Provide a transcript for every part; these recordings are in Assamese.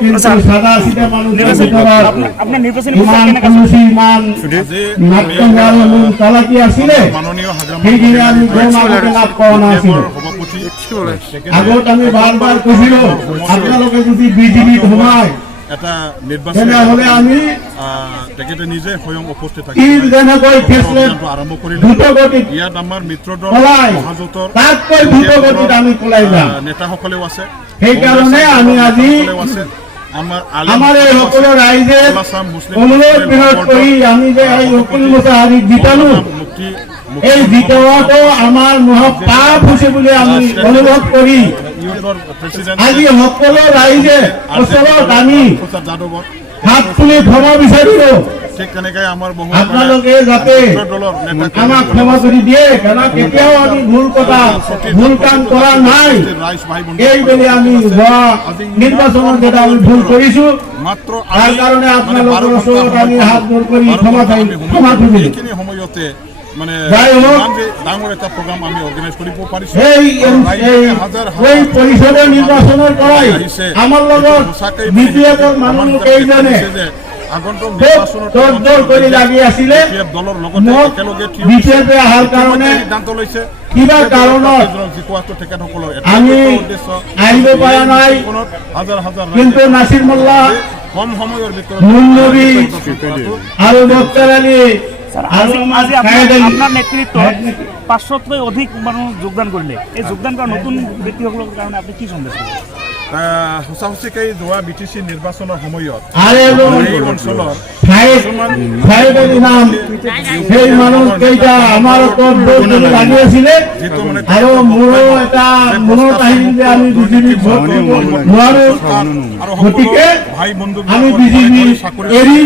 কিন্তু সাদা সিধা মানুষেৰ আপনাৰ নিৰ্বাচনী ইমান চালাকি আছিলে সেইখিনি আমি গম আগতে লাভ কৰা নাছিলো। আগত আমি বাৰবাৰ কৈছিলো আপোনালোকে যদি বিজেপিত সোমায় এটা নিৰ্বাচন তেনেহ'লে আমি তেখেতে নিজে স্বয়ং উপস্থিত থাকি যেনেকৈ আৰম্ভ কৰিলে দ্ৰুতগতিত ইয়াত আমাৰ মিত্ৰ দল মহাজোঁটৰ তাতকৈ দ্ৰুতগতিত আমি পলাই যাম। নেতাসকলেও আছে, সেইকাৰণে আমি আজি আমাৰ এই সকলো ৰাইজে অনুৰোধ বিৰোধ কৰি আমি যে এই অকিল মুছাহাৰীক জিতালো, এই জিতোৱাটো আমাৰ মহা পাপ হৈছে বুলি আমি অনুৰোধ কৰি আজি সকলো ৰাইজে ওচৰত আমি হাত তুলি ক্ষমা বিচাৰিলো। ঠিক তেনেকৈ আমাৰ বহু আপোনালোকে যাতে আমাক ক্ষমা কৰি দিয়ে, কাৰণ কেতিয়াও আমি ভুল কাম কৰা নাই। এইবেলি আমি যোৱা নিৰ্বাচনত যেটা আমি ভুল কৰিছো, মাত্ৰ তাৰ কাৰণে আপোনালোকৰ ওচৰত আমি হাত জোৰ কৰি ক্ষমা খুজিলো। এইখিনি সময়তে মানে ডাঙৰ এটা প্ৰগ্ৰাম আমি অৰ্গেনাইজ কৰিব পাৰিছো। এই পৰিষদৰ নিৰ্বাচনৰ পৰাই আমাৰ লগত বিপিএফৰ মানুহ কেইজনে আগন্তুক দৰ কৰি লাগি আছিলে। দলৰ লগতে একেলগে বিপিএফে অহাৰ কাৰণে সিদ্ধান্ত লৈছে কিবা কাৰণত জিকোৱাটো তেখেতসকলৰ আমি আহিব পৰা নাই, কিন্তু নাছিৰ মোল্লা, কম সময়ৰ ভিতৰত মুন্নবী আৰু ডক্টৰ আলী আপনার নেতৃত্বত 500তকৈ অধিক মানুষ যোগদান করলে, এই যোগদান করা নতুন ব্যক্তিসকলের কারণে আপনি কি সন্দেশ করেন? সঁচাসঁচিকৈ যোৱা BTC নিৰ্বাচনৰ সময়ত এই অঞ্চলৰ সেই মানুহ কেইটা আমাৰ লাগি আছিলে আৰু মোৰো এটা মনত আহিল যে আমি বিজেপি ভোট দিব নোৱাৰো, গতিকে আমি বিজেপি এৰি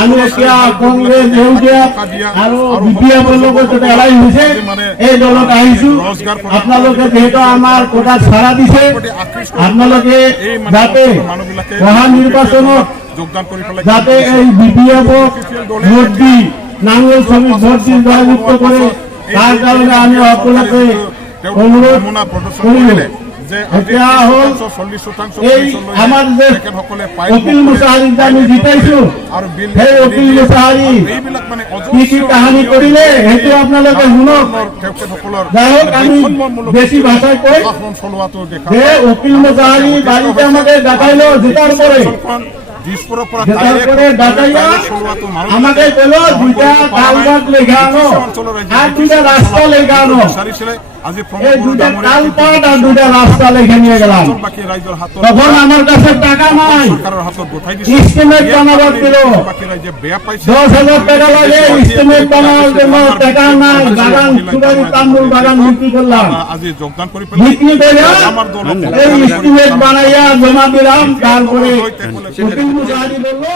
আমি এতিয়া কংগ্ৰেছ সেউজীয়া আৰু বিপিএফৰ লগত এৰাই হৈছে এই দলত আহিছো। আপোনালোকে যিহেতু আমাৰ কোটাত চাৰা দিছে, আপোনালোকে যাতে অহা নিৰ্বাচনত যাতে এই বিপিএফক ভোট দি নাঙল শ্ৰমিক ভোট দি জয়যুক্ত কৰে, তাৰ কাৰণে আমি সকলোকে অনুৰোধ কৰিলো। এতিয়া হ'ল এই আমাৰ যে অকিল মুছাহাৰীক আমি জিতাইছো, সেই অকিল মুছাহাৰী কি কি কাহানী কৰিলে সেইটো আপোনালোকে শুনক। যাই হোক, আমি বেছি ভাষায় কৈ যে অকিল মুছাহাৰী বাড়িতে আমাকে ডাকাইলো জিতার পরে আমাকে বলল দুইটা কালভার্ট লেখা আনো আর দুইটা রাস্তা লেখা আনো, এই দুইটা কালভার্ট আর দুইটা রাস্তা লিখে নিয়ে গেলাম। তখন আমার কাছে টাকা নাই, ইস্টিমেট বানাবার দিল 10,000 টাকা লাগে, ইস্টিমেট বানাবার জন্য টাকা নাই। বাগান সুরারি তাম্বুল বাগান বিক্রি করলাম, বিক্রি করে এই ইস্টিমেট বানাইয়া জমা দিলাম। তারপরে বললো